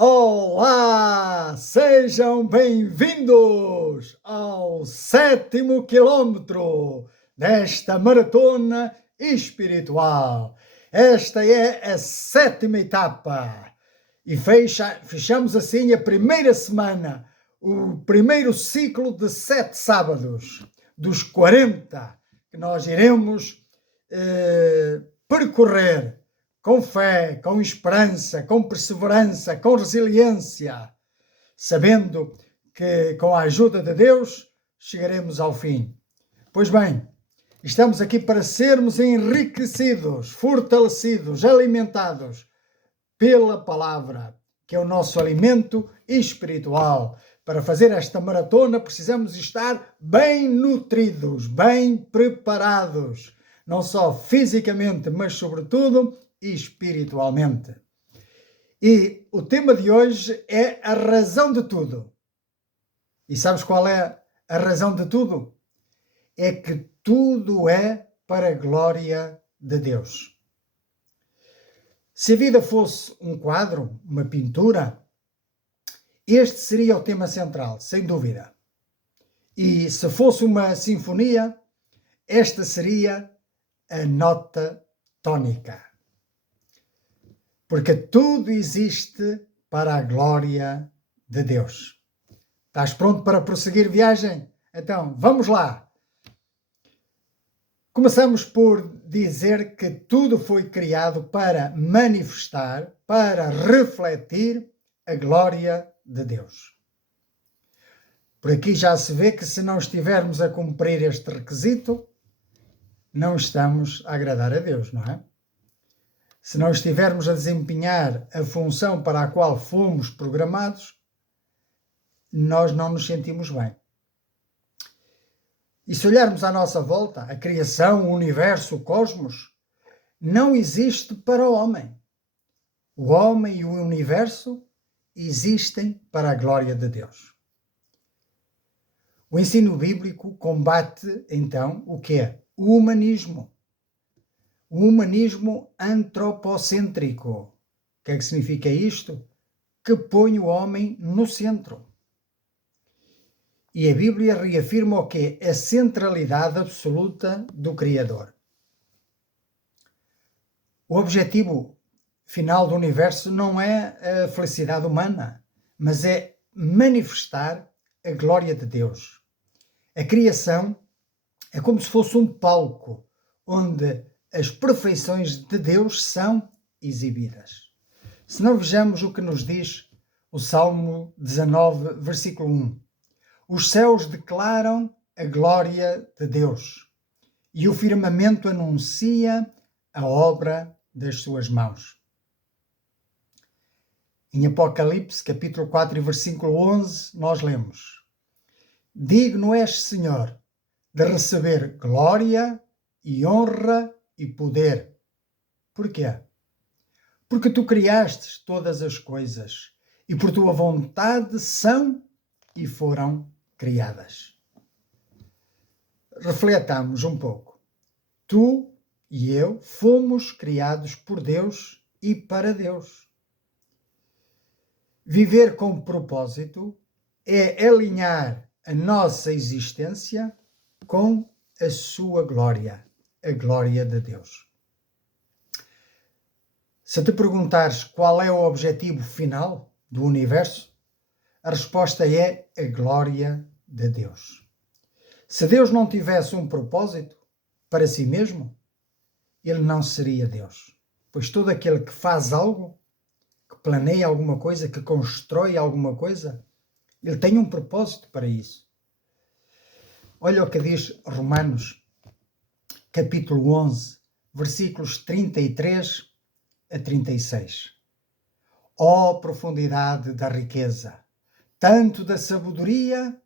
Olá! Sejam bem-vindos ao 7º quilómetro desta maratona espiritual. Esta é a 7ª etapa e fechamos assim a primeira semana, o primeiro ciclo de 7 sábados, dos 40 que nós iremos percorrer com fé, com esperança, com perseverança, com resiliência, sabendo que com a ajuda de Deus chegaremos ao fim. Pois bem, estamos aqui para sermos enriquecidos, fortalecidos, alimentados pela palavra, que é o nosso alimento espiritual. Para fazer esta maratona precisamos estar bem nutridos, bem preparados, não só fisicamente, mas sobretudo espiritualmente. E o tema de hoje é a razão de tudo. E sabes qual é a razão de tudo? É que tudo é para a glória de Deus. Se a vida fosse um quadro, uma pintura, este seria o tema central, sem dúvida. E se fosse uma sinfonia, esta seria a nota tónica. Porque tudo existe para a glória de Deus. Estás pronto para prosseguir viagem? Então, vamos lá! Começamos por dizer que tudo foi criado para manifestar, para refletir a glória de Deus. Por aqui já se vê que se não estivermos a cumprir este requisito, não estamos a agradar a Deus, não é? Se não estivermos a desempenhar a função para a qual fomos programados, nós não nos sentimos bem. E se olharmos à nossa volta, a criação, o universo, o cosmos, não existe para o homem. O homem e o universo existem para a glória de Deus. O ensino bíblico combate, então, o que é? O humanismo. O humanismo antropocêntrico. O que é que significa isto? Que põe o homem no centro. E a Bíblia reafirma o quê? A centralidade absoluta do Criador. O objetivo final do universo não é a felicidade humana, mas é manifestar a glória de Deus. A criação é como se fosse um palco onde as perfeições de Deus são exibidas. Se não, vejamos o que nos diz o Salmo 19, versículo 1. Os céus declaram a glória de Deus e o firmamento anuncia a obra das suas mãos. Em Apocalipse, capítulo 4, versículo 11, nós lemos: Digno és, Senhor, de receber glória e honra e poder. Porquê? Porque tu criastes todas as coisas e por tua vontade são e foram criadas. Refletamos um pouco. Tu e eu fomos criados por Deus e para Deus. Viver com propósito é alinhar a nossa existência com a sua glória, a glória de Deus. Se te perguntares qual é o objetivo final do universo, a resposta é a glória de Deus. Se Deus não tivesse um propósito para si mesmo, ele não seria Deus. Pois todo aquele que faz algo, que planeia alguma coisa, que constrói alguma coisa, ele tem um propósito para isso. Olha o que diz Romanos, capítulo 11, versículos 33 a 36. Ó profundidade da riqueza, tanto da sabedoria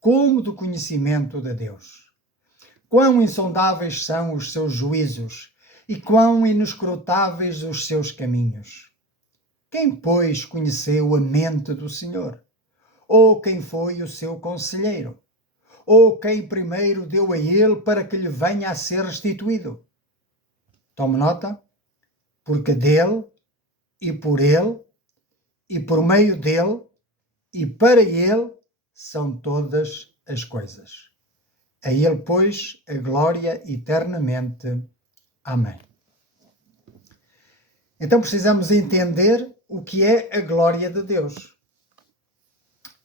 como do conhecimento de Deus. Quão insondáveis são os seus juízos e quão inescrutáveis os seus caminhos. Quem, pois, conheceu a mente do Senhor? Ou quem foi o seu conselheiro? Ou quem primeiro deu a ele para que lhe venha a ser restituído? Tome nota, porque dele e por ele e por meio dele, e para ele são todas as coisas. A ele, pois, a glória eternamente. Amém. Então precisamos entender o que é a glória de Deus.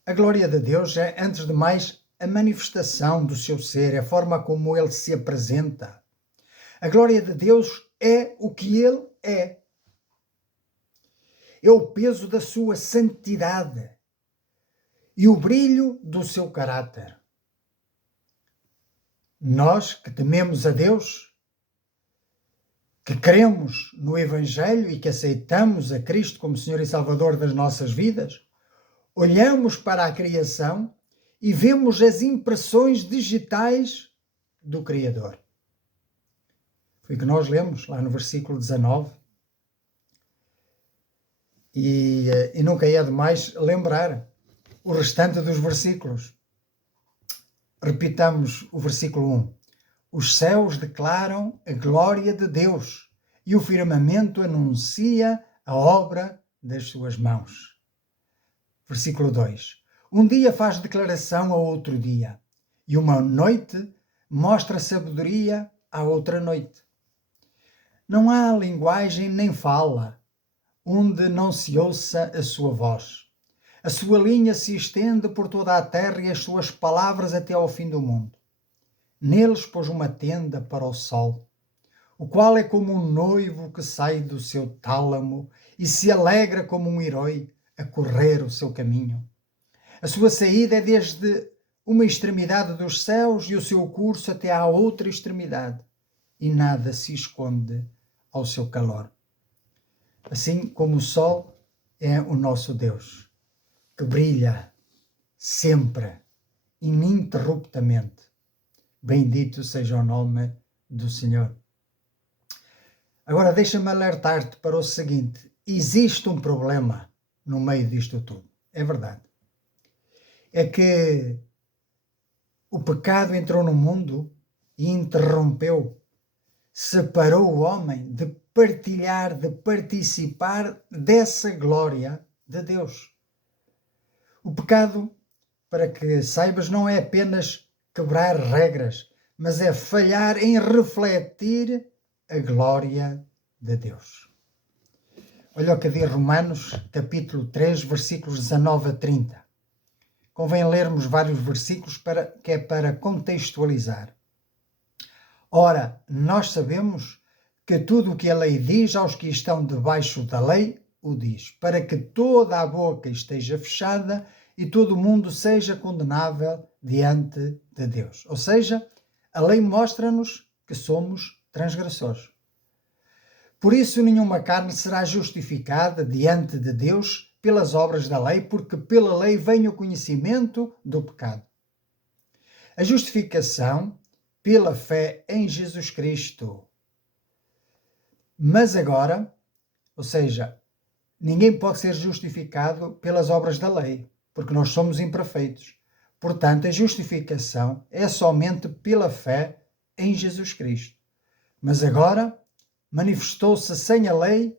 A glória de Deus é, antes de mais, a manifestação do seu ser, é a forma como ele se apresenta. A glória de Deus é o que ele é. É o peso da sua santidade e o brilho do seu caráter. Nós que tememos a Deus, que cremos no Evangelho e que aceitamos a Cristo como Senhor e Salvador das nossas vidas, olhamos para a criação e vemos as impressões digitais do Criador. Foi o que nós lemos lá no versículo 19. E nunca é demais lembrar o restante dos versículos. Repitamos o versículo 1. Os céus declaram a glória de Deus e o firmamento anuncia a obra das suas mãos. Versículo 2. Um dia faz declaração a outro dia, e uma noite mostra sabedoria à outra noite. Não há linguagem nem fala, onde não se ouça a sua voz. A sua linha se estende por toda a terra e as suas palavras até ao fim do mundo. Neles pôs uma tenda para o sol, o qual é como um noivo que sai do seu tálamo e se alegra como um herói a correr o seu caminho. A sua saída é desde uma extremidade dos céus e o seu curso até à outra extremidade, e nada se esconde ao seu calor. Assim como o sol é o nosso Deus, que brilha sempre, ininterruptamente. Bendito seja o nome do Senhor. Agora deixa-me alertar-te para o seguinte: existe um problema no meio disto tudo. É verdade. É que o pecado entrou no mundo e interrompeu, separou o homem de partilhar, de participar dessa glória de Deus. O pecado, para que saibas, não é apenas quebrar regras, mas é falhar em refletir a glória de Deus. Olha o que diz Romanos, capítulo 3, versículos 19 a 30. Convém lermos vários versículos que é para contextualizar. Ora, nós sabemos que tudo o que a lei diz aos que estão debaixo da lei, o diz, para que toda a boca esteja fechada e todo o mundo seja condenável diante de Deus. Ou seja, a lei mostra-nos que somos transgressores. Por isso, nenhuma carne será justificada diante de Deus pelas obras da lei, porque pela lei vem o conhecimento do pecado. A justificação pela fé em Jesus Cristo. Mas agora, ou seja, ninguém pode ser justificado pelas obras da lei, porque nós somos imperfeitos. Portanto, a justificação é somente pela fé em Jesus Cristo. Mas agora manifestou-se sem a lei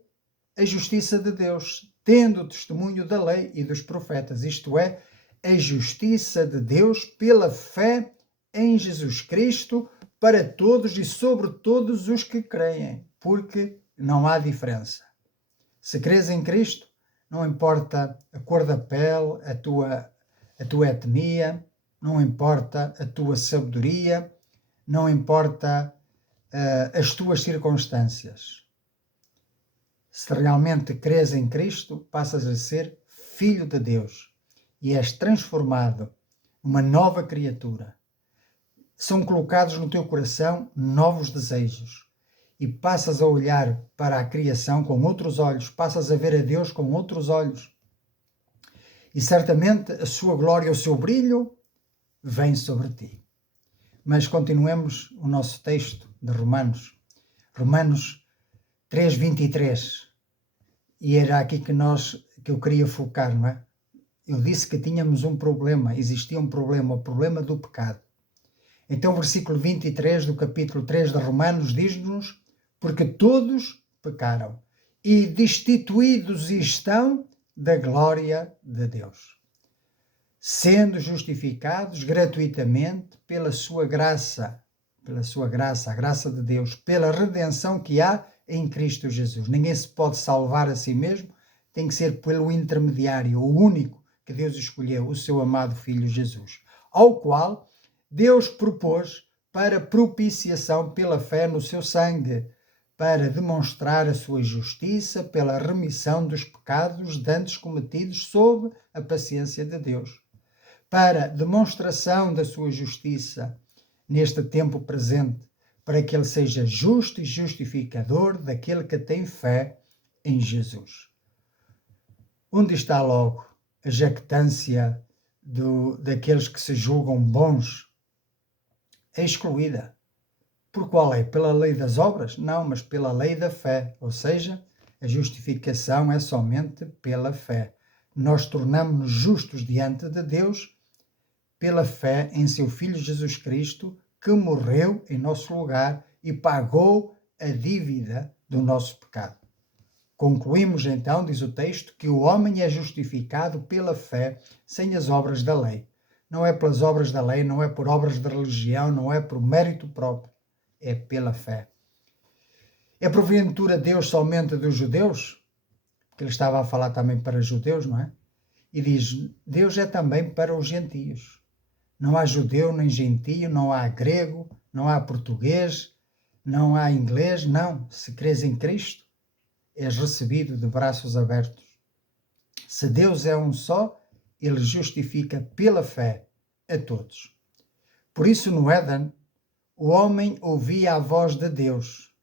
a justiça de Deus, tendo o testemunho da lei e dos profetas, isto é, a justiça de Deus pela fé em Jesus Cristo para todos e sobre todos os que creem, porque não há diferença. Se crês em Cristo, não importa a cor da pele, a tua etnia, não importa a tua sabedoria, não importa as tuas circunstâncias. Se realmente crês em Cristo, passas a ser filho de Deus e és transformado numa nova criatura. São colocados no teu coração novos desejos e passas a olhar para a criação com outros olhos, passas a ver a Deus com outros olhos. E certamente a sua glória, o seu brilho, vem sobre ti. Mas continuemos o nosso texto de Romanos. Romanos 3:23. E era aqui que eu queria focar, não é? Eu disse que tínhamos um problema, existia um problema, o problema do pecado. Então o versículo 23 do capítulo 3 de Romanos diz-nos: porque todos pecaram e destituídos estão da glória de Deus, sendo justificados gratuitamente pela sua graça, a graça de Deus, pela redenção que há em Cristo Jesus. Ninguém se pode salvar a si mesmo, tem que ser pelo intermediário, o único que Deus escolheu, o seu amado Filho Jesus, ao qual Deus propôs para propiciação pela fé no seu sangue, para demonstrar a sua justiça pela remissão dos pecados dantes cometidos sob a paciência de Deus, para demonstração da sua justiça neste tempo presente, para que ele seja justo e justificador daquele que tem fé em Jesus. Onde está logo a jactância daqueles que se julgam bons? É excluída. Por qual é? Pela lei das obras? Não, mas pela lei da fé, ou seja, a justificação é somente pela fé. Nós tornamos-nos justos diante de Deus pela fé em seu Filho Jesus Cristo, que morreu em nosso lugar e pagou a dívida do nosso pecado. Concluímos então, diz o texto, que o homem é justificado pela fé sem as obras da lei. Não é pelas obras da lei, não é por obras de religião, não é por mérito próprio, é pela fé. É porventura Deus somente dos judeus? Porque ele estava a falar também para judeus, não é? E diz, Deus é também para os gentios. Não há judeu nem gentio, não há grego, não há português, não há inglês, não. Se crês em Cristo, és recebido de braços abertos. Se Deus é um só, ele justifica pela fé a todos. Por isso, no Éden, o homem ouvia a voz de Deus,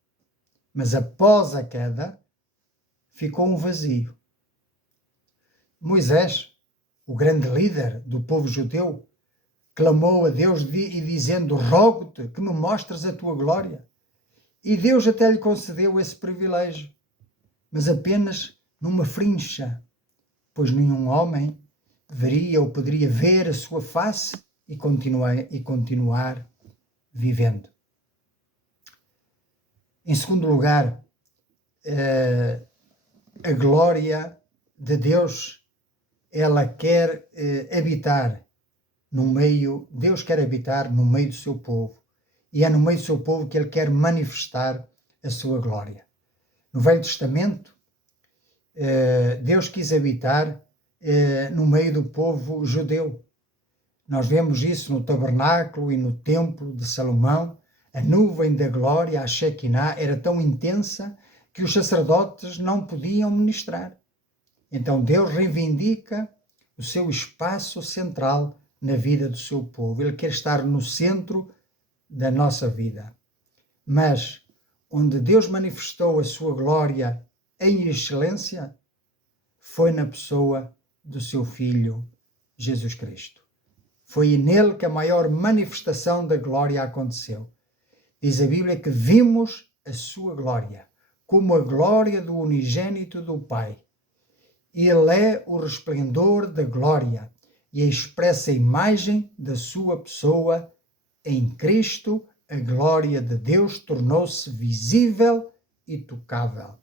mas após a queda, ficou um vazio. Moisés, o grande líder do povo judeu, clamou a Deus e dizendo, rogo-te que me mostres a tua glória. E Deus até lhe concedeu esse privilégio, mas apenas numa frincha, pois nenhum homem veria ou poderia ver a sua face e continuar vivendo. Em segundo lugar, a glória de Deus, ela quer habitar no meio, Deus quer habitar no meio do seu povo, e é no meio do seu povo que ele quer manifestar a sua glória. No Velho Testamento, Deus quis habitar no meio do povo judeu. Nós vemos isso no tabernáculo e no templo de Salomão. A nuvem da glória, a Shekinah, era tão intensa que os sacerdotes não podiam ministrar. Então Deus reivindica o seu espaço central na vida do seu povo. Ele quer estar no centro da nossa vida. Mas onde Deus manifestou a sua glória em excelência foi na pessoa do seu Filho Jesus Cristo. Foi nele que a maior manifestação da glória aconteceu. Diz a Bíblia que vimos a sua glória, como a glória do unigênito do Pai. Ele é o resplendor da glória e a expressa imagem da sua pessoa. Em Cristo, a glória de Deus tornou-se visível e tocável.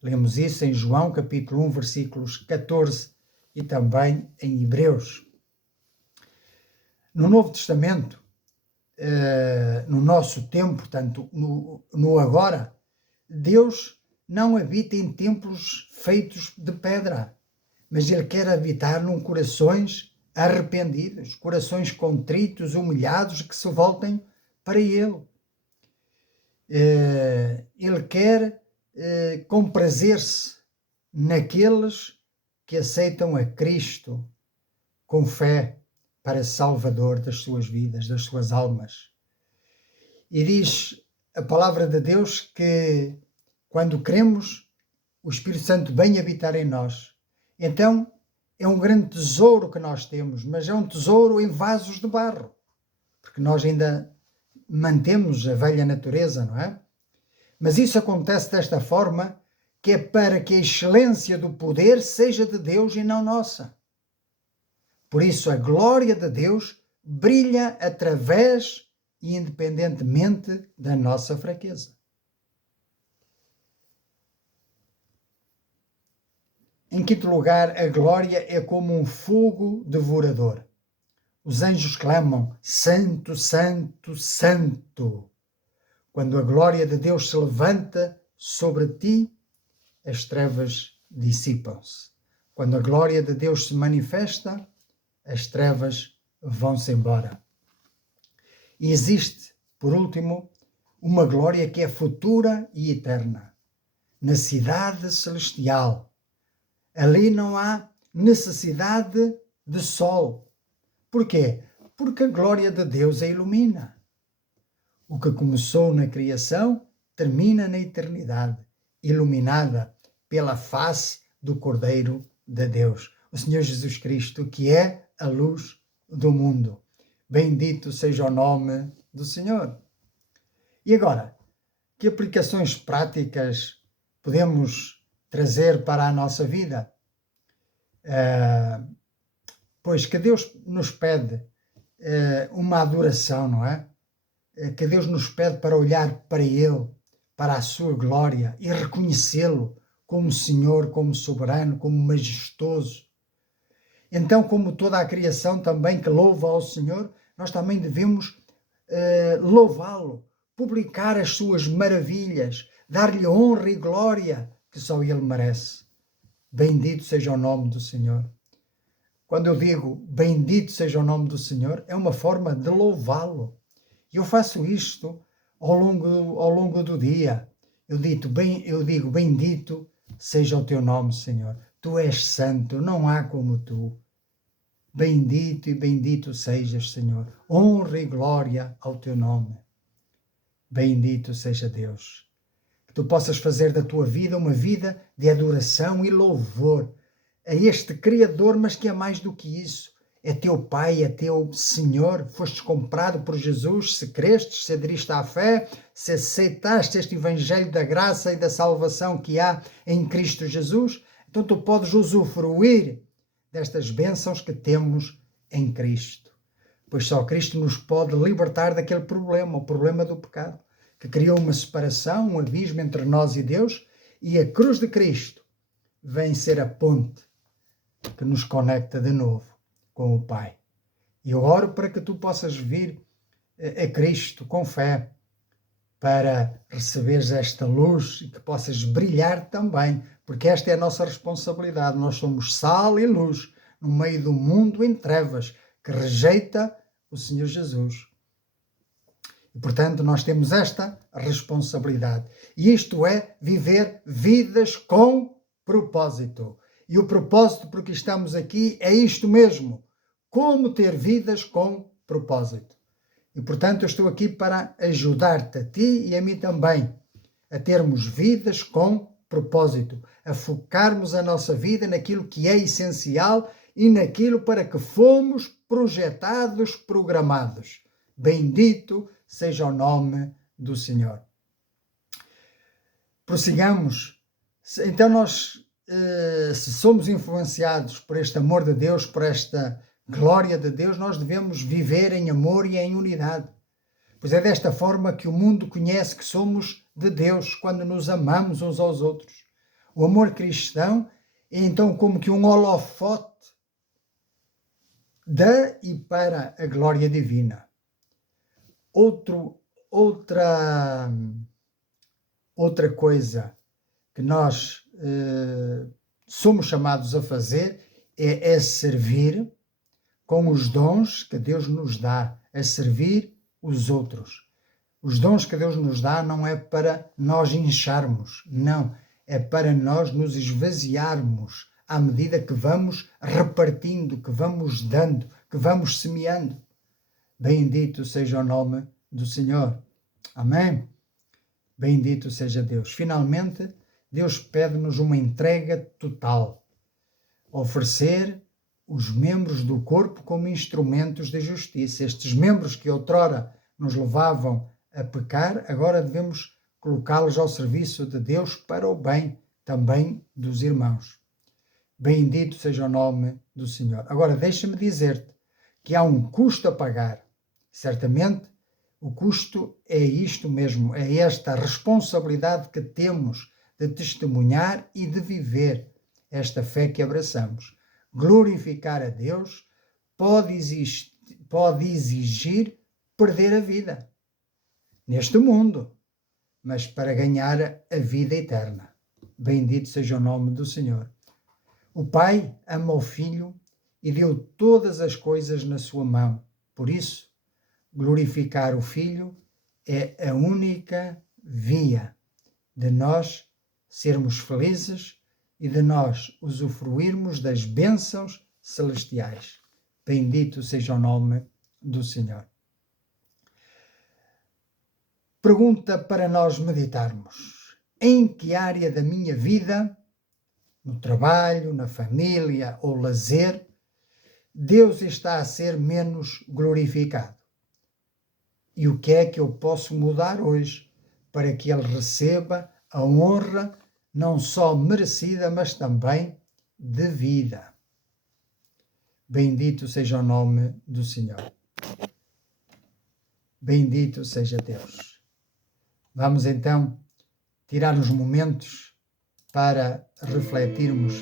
Lemos isso em João capítulo 1, versículos 14 e também em Hebreus. No Novo Testamento, no nosso tempo, portanto, no agora, Deus não habita em templos feitos de pedra, mas Ele quer habitar num corações arrependidos, corações contritos, humilhados, que se voltem para Ele. Ele quer comprazer-se naqueles que aceitam a Cristo com fé para Salvador das suas vidas, das suas almas. E diz a palavra de Deus que quando cremos, o Espírito Santo vem habitar em nós. Então, é um grande tesouro que nós temos, mas é um tesouro em vasos de barro, porque nós ainda mantemos a velha natureza, não é? Mas isso acontece desta forma, que é para que a excelência do poder seja de Deus e não nossa. Por isso, a glória de Deus brilha através e independentemente da nossa fraqueza. Em quinto lugar, a glória é como um fogo devorador. Os anjos clamam: Santo, Santo, Santo. Quando a glória de Deus se levanta sobre ti, as trevas dissipam-se. Quando a glória de Deus se manifesta, as trevas vão-se embora. E existe, por último, uma glória que é futura e eterna. Na cidade celestial. Ali não há necessidade de sol. Porquê? Porque a glória de Deus a ilumina. O que começou na criação termina na eternidade, iluminada pela face do Cordeiro de Deus, o Senhor Jesus Cristo, que é a luz do mundo. Bendito seja o nome do Senhor. E agora, que aplicações práticas podemos trazer para a nossa vida? Pois que Deus nos pede uma adoração, não é? Que Deus nos pede para olhar para Ele, para a sua glória e reconhecê-lo como Senhor, como soberano, como majestoso. Então, como toda a criação também que louva ao Senhor, nós também devemos louvá-lo, publicar as suas maravilhas, dar-lhe honra e glória que só Ele merece. Bendito seja o nome do Senhor. Quando eu digo bendito seja o nome do Senhor, é uma forma de louvá-lo. Eu faço isto ao longo do dia. Eu digo bendito seja o teu nome, Senhor. Tu és santo, não há como tu. Bendito e bendito sejas, Senhor. Honra e glória ao teu nome. Bendito seja Deus. Que tu possas fazer da tua vida uma vida de adoração e louvor a este Criador, mas que é mais do que isso. É teu Pai, é teu Senhor, fostes comprado por Jesus, se crestes, se aderiste à fé, se aceitaste este Evangelho da graça e da salvação que há em Cristo Jesus, então tu podes usufruir destas bênçãos que temos em Cristo. Pois só Cristo nos pode libertar daquele problema, o problema do pecado, que criou uma separação, um abismo entre nós e Deus, e a cruz de Cristo vem ser a ponte que nos conecta de novo com o Pai. E eu oro para que tu possas vir a Cristo com fé, para receberes esta luz e que possas brilhar também, porque esta é a nossa responsabilidade. Nós somos sal e luz no meio do mundo em trevas, que rejeita o Senhor Jesus. E, portanto, nós temos esta responsabilidade. E isto é viver vidas com propósito. E o propósito por que estamos aqui é isto mesmo. Como ter vidas com propósito. E, portanto, eu estou aqui para ajudar-te a ti e a mim também a termos vidas com propósito, a focarmos a nossa vida naquilo que é essencial e naquilo para que fomos projetados, programados. Bendito seja o nome do Senhor. Prossigamos. Então nós, se somos influenciados por este amor de Deus, por esta glória de Deus, nós devemos viver em amor e em unidade. Pois é desta forma que o mundo conhece que somos de Deus, quando nos amamos uns aos outros. O amor cristão é então como que um holofote da e para a glória divina. Outra coisa que nós somos chamados a fazer é servir com os dons que Deus nos dá, a servir os outros. Os dons que Deus nos dá não é para nós incharmos, não, é para nós nos esvaziarmos à medida que vamos repartindo, que vamos dando, que vamos semeando. Bendito seja o nome do Senhor. Amém? Bendito seja Deus. Finalmente, Deus pede-nos uma entrega total. Oferecer os membros do corpo como instrumentos de justiça. Estes membros que outrora nos levavam a pecar, agora devemos colocá-los ao serviço de Deus para o bem também dos irmãos. Bendito seja o nome do Senhor. Agora, deixa-me dizer-te que há um custo a pagar. Certamente, o custo é isto mesmo, é esta responsabilidade que temos de testemunhar e de viver esta fé que abraçamos. Glorificar a Deus pode exigir perder a vida neste mundo, mas para ganhar a vida eterna. Bendito seja o nome do Senhor. O Pai ama o Filho e deu todas as coisas na sua mão. Por isso, glorificar o Filho é a única via de nós sermos felizes e de nós usufruirmos das bênçãos celestiais. Bendito seja o nome do Senhor. Pergunta para nós meditarmos: em que área da minha vida, no trabalho, na família ou lazer, Deus está a ser menos glorificado? E o que é que eu posso mudar hoje para que Ele receba a honra não só merecida, mas também devida? Bendito seja o nome do Senhor. Bendito seja Deus. Vamos então tirar uns momentos para refletirmos.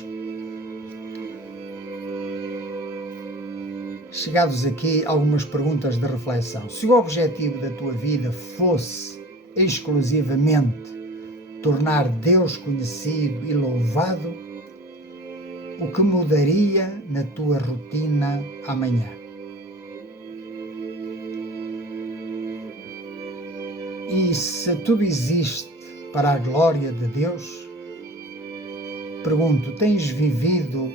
Chegados aqui, algumas perguntas de reflexão. Se o objetivo da tua vida fosse exclusivamente tornar Deus conhecido e louvado, o que mudaria na tua rotina amanhã? E se tudo existe para a glória de Deus, pergunto, tens vivido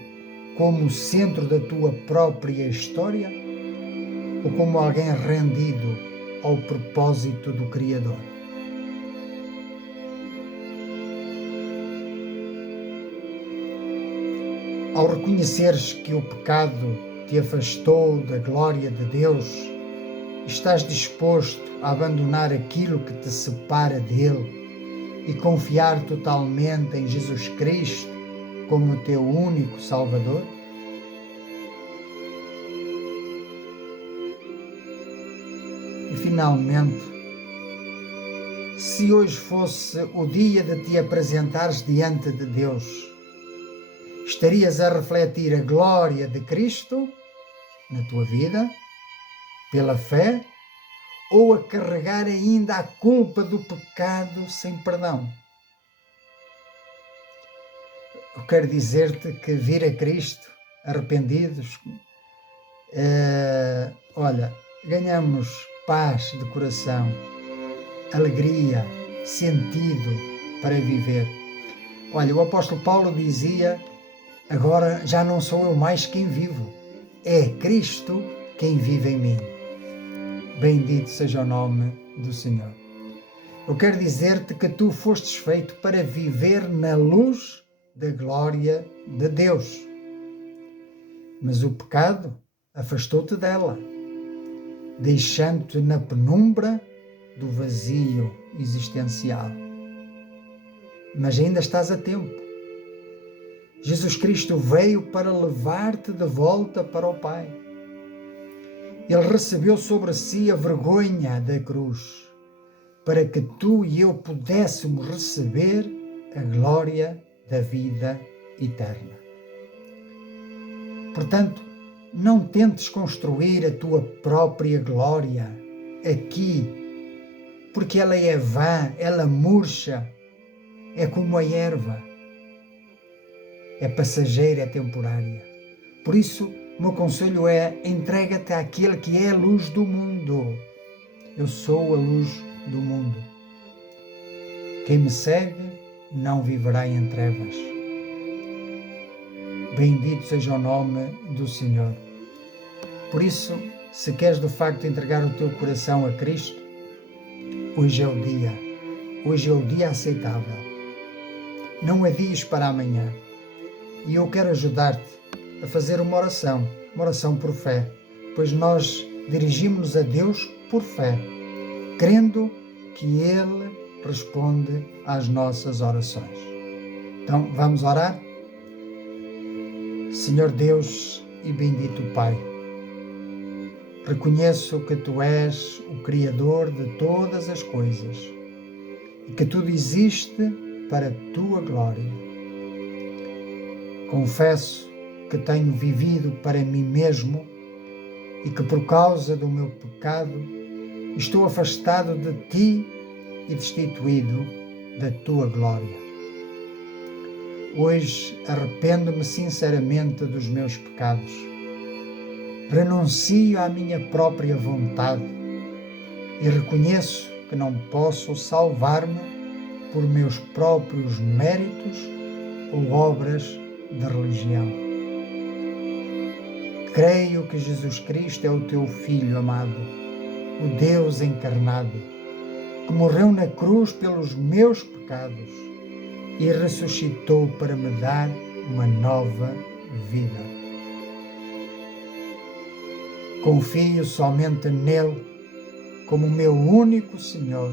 como o centro da tua própria história ou como alguém rendido ao propósito do Criador? Ao reconheceres que o pecado te afastou da glória de Deus, estás disposto a abandonar aquilo que te separa dele e confiar totalmente em Jesus Cristo como o teu único Salvador? E finalmente, se hoje fosse o dia de te apresentares diante de Deus, estarias a refletir a glória de Cristo na tua vida, pela fé, ou a carregar ainda a culpa do pecado sem perdão? Eu quero dizer-te que vir a Cristo arrependidos, ganhamos paz de coração, alegria, sentido para viver. Olha, o apóstolo Paulo dizia: agora já não sou eu mais quem vivo, é Cristo quem vive em mim. Bendito seja o nome do Senhor. Eu quero dizer-te que tu fostes feito para viver na luz da glória de Deus. Mas o pecado afastou-te dela, deixando-te na penumbra do vazio existencial. Mas ainda estás a tempo. Jesus Cristo veio para levar-te de volta para o Pai. Ele recebeu sobre si a vergonha da cruz, para que tu e eu pudéssemos receber a glória da vida eterna. Portanto, não tentes construir a tua própria glória aqui, porque ela é vã, ela murcha, é como a erva, é passageira, é temporária. Por isso, o meu conselho é: entrega-te àquele que é a luz do mundo. Eu sou a luz do mundo. Quem me segue não viverá em trevas. Bendito seja o nome do Senhor. Por isso, se queres de facto entregar o teu coração a Cristo, hoje é o dia. Hoje é o dia aceitável. Não adies para amanhã. E eu quero ajudar-te a fazer uma oração por fé, pois nós dirigimos-nos a Deus por fé, crendo que Ele responde às nossas orações. Então, vamos orar? Senhor Deus e bendito Pai, reconheço que Tu és o Criador de todas as coisas e que tudo existe para a Tua glória. Confesso que tenho vivido para mim mesmo e que por causa do meu pecado estou afastado de Ti e destituído da Tua glória. Hoje arrependo-me sinceramente dos meus pecados. Renuncio à minha própria vontade e reconheço que não posso salvar-me por meus próprios méritos ou obras de religião. Creio que Jesus Cristo é o Teu Filho amado, o Deus encarnado, que morreu na cruz pelos meus pecados e ressuscitou para me dar uma nova vida. Confio somente nele como meu único Senhor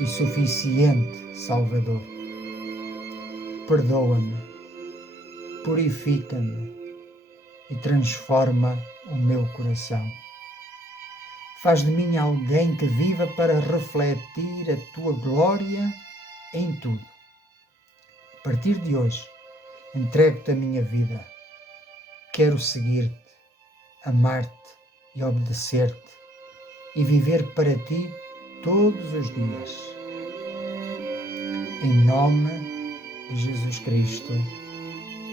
e suficiente Salvador. Perdoa-me, purifica-me e transforma o meu coração. Faz de mim alguém que viva para refletir a Tua glória em tudo. A partir de hoje, entrego-te a minha vida. Quero seguir-te, amar-te e obedecer-te e viver para Ti todos os dias. Em nome de Jesus Cristo.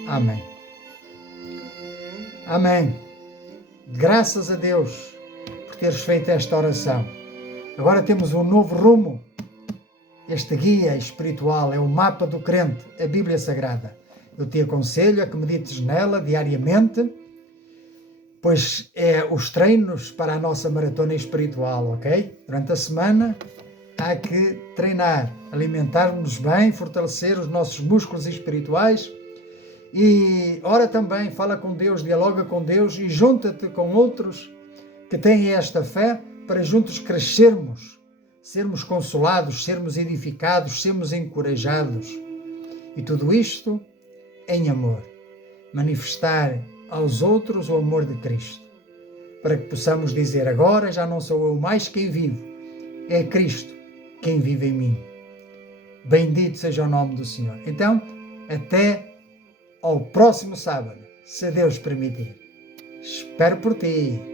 Amém. Amém. Graças a Deus por teres feito esta oração. Agora temos um novo rumo. Este guia espiritual é o mapa do crente, a Bíblia Sagrada. Eu te aconselho a que medites nela diariamente, pois é os treinos para a nossa maratona espiritual, ok? Durante a semana há que treinar, alimentar-nos bem, fortalecer os nossos músculos espirituais e ora também, fala com Deus, dialoga com Deus e junta-te com outros que têm esta fé para juntos crescermos, sermos consolados, sermos edificados, sermos encorajados. E tudo isto em amor. Manifestar aos outros o amor de Cristo, para que possamos dizer: agora já não sou eu mais quem vivo, é Cristo quem vive em mim. Bendito seja o nome do Senhor. Então, até ao próximo sábado, se Deus permitir. Espero por ti.